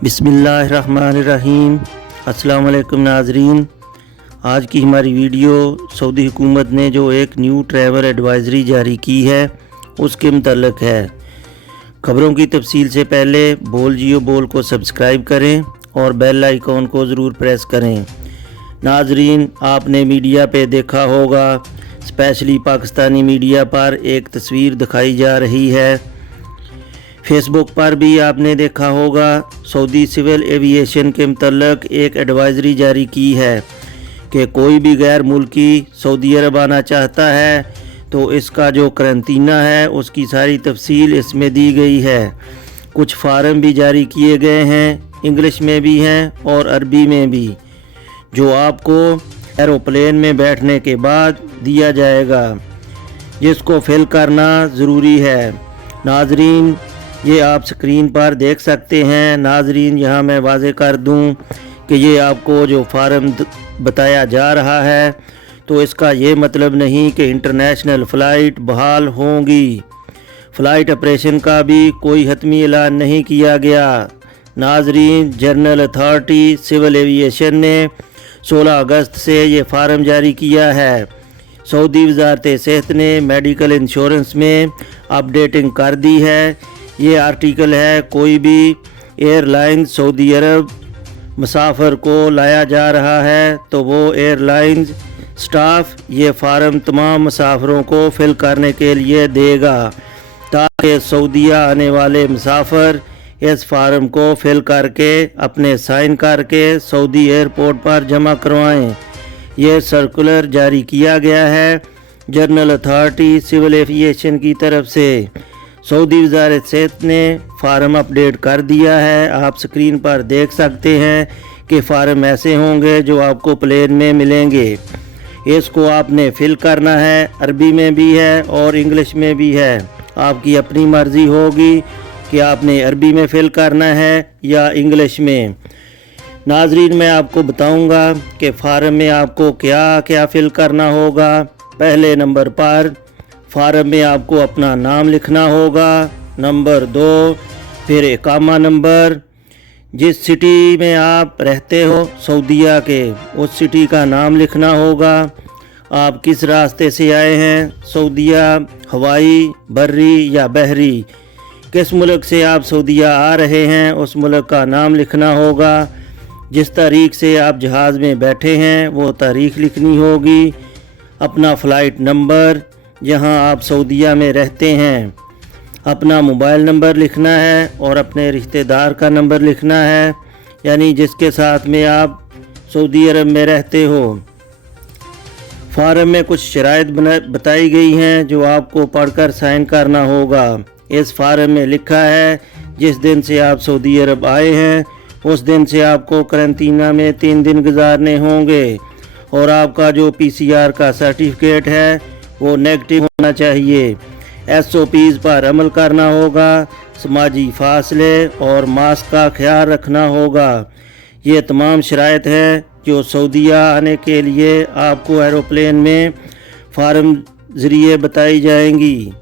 बिस्मिल्लाहिर्रहमानिर्रहीम। अस्सलाम वालेकुम नाज़रीन। आज की हमारी वीडियो सऊदी हुकूमत ने जो एक न्यू ट्रैवल एडवाइज़री जारी की है उसके मुतल्लिक़ है। ख़बरों की तफसील से पहले बोल जियो बोल को सब्सक्राइब करें और बेल आइकॉन को ज़रूर प्रेस करें। नाज़रीन, आपने मीडिया पे देखा होगा, स्पेशली पाकिस्तानी मीडिया पर एक तस्वीर दिखाई जा रही है। फेसबुक पर भी आपने देखा होगा, सऊदी सिविल एविएशन के मुतल्लिक़ एक एडवाइज़री जारी की है कि कोई भी गैर मुल्की सऊदी अरब आना चाहता है तो इसका जो करंटीना है उसकी सारी तफसील इसमें दी गई है। कुछ फार्म भी जारी किए गए हैं, इंग्लिश में भी हैं और अरबी में भी, जो आपको एरोप्लेन में बैठने के बाद दिया जाएगा, जिसको फिल करना ज़रूरी है। नाज़रीन, ये आप स्क्रीन पर देख सकते हैं। नाज़रीन, यहाँ मैं वाज़े कर दूँ कि ये आपको जो फार्म बताया जा रहा है तो इसका ये मतलब नहीं कि इंटरनेशनल फ़्लाइट बहाल होंगी। फ़्लाइट ऑपरेशन का भी कोई हतमी ऐलान नहीं किया गया। नाज़रीन, जनरल अथॉरिटी सिविल एविएशन ने 16 अगस्त से ये फार्म जारी किया है। सऊदी वज़ारत सेहत ने मेडिकल इंश्योरेंस में अपडेटिंग कर दी है। ये आर्टिकल है, कोई भी एयरलाइन सऊदी अरब मुसाफिर को लाया जा रहा है तो वो एयरलाइंस स्टाफ ये फार्म तमाम मुसाफिरों को फिल करने के लिए देगा, ताकि सऊदीया आने वाले मुसाफिर इस फार्म को फिल करके अपने साइन करके सऊदी एयरपोर्ट पर जमा करवाएं। ये सर्कुलर जारी किया गया है जनरल अथॉरिटी सिविल एविएशन की तरफ से। सऊदी वज़ारत सेहत ने फार्म अपडेट कर दिया है। आप स्क्रीन पर देख सकते हैं कि फार्म ऐसे होंगे जो आपको प्लेन में मिलेंगे। इसको आपने फिल करना है, अरबी में भी है और इंग्लिश में भी है। आपकी अपनी मर्ज़ी होगी कि आपने अरबी में फ़िल करना है या इंग्लिश में। नाज़रीन, मैं आपको बताऊंगा कि फ़ार्म में आपको क्या क्या फ़िल करना होगा। पहले नंबर पर फ़ार्म में आपको अपना नाम लिखना होगा। नंबर 2, फिर इकामा नंबर, जिस सिटी में आप रहते हो सऊदीया के उस सिटी का नाम लिखना होगा। आप किस रास्ते से आए हैं, सऊदीया, हवाई, बर्री या बहरी, किस मुल्क से आप सऊदीया आ रहे हैं उस मुल्क का नाम लिखना होगा। जिस तारीख से आप जहाज़ में बैठे हैं वो तारीख लिखनी होगी। अपना फ़्लाइट नंबर, जहां आप सऊदीया में रहते हैं, अपना मोबाइल नंबर लिखना है और अपने रिश्तेदार का नंबर लिखना है, यानी जिसके साथ में आप सऊदी अरब में रहते हो। फार्म में कुछ शराइत बताई गई हैं जो आपको पढ़कर साइन करना होगा। इस फार्म में लिखा है, जिस दिन से आप सऊदी अरब आए हैं उस दिन से आपको करंटीना में 3 दिन गुजारने होंगे और आपका जो PCR का सर्टिफिकेट है वो नेगेटिव होना चाहिए। SOPs पर अमल करना होगा, समाजी फासले और मास्क का ख्याल रखना होगा। ये तमाम शराइत हैं जो सऊदीया आने के लिए आपको एरोप्लेन में फार्म ज़रिए बताई जाएंगी।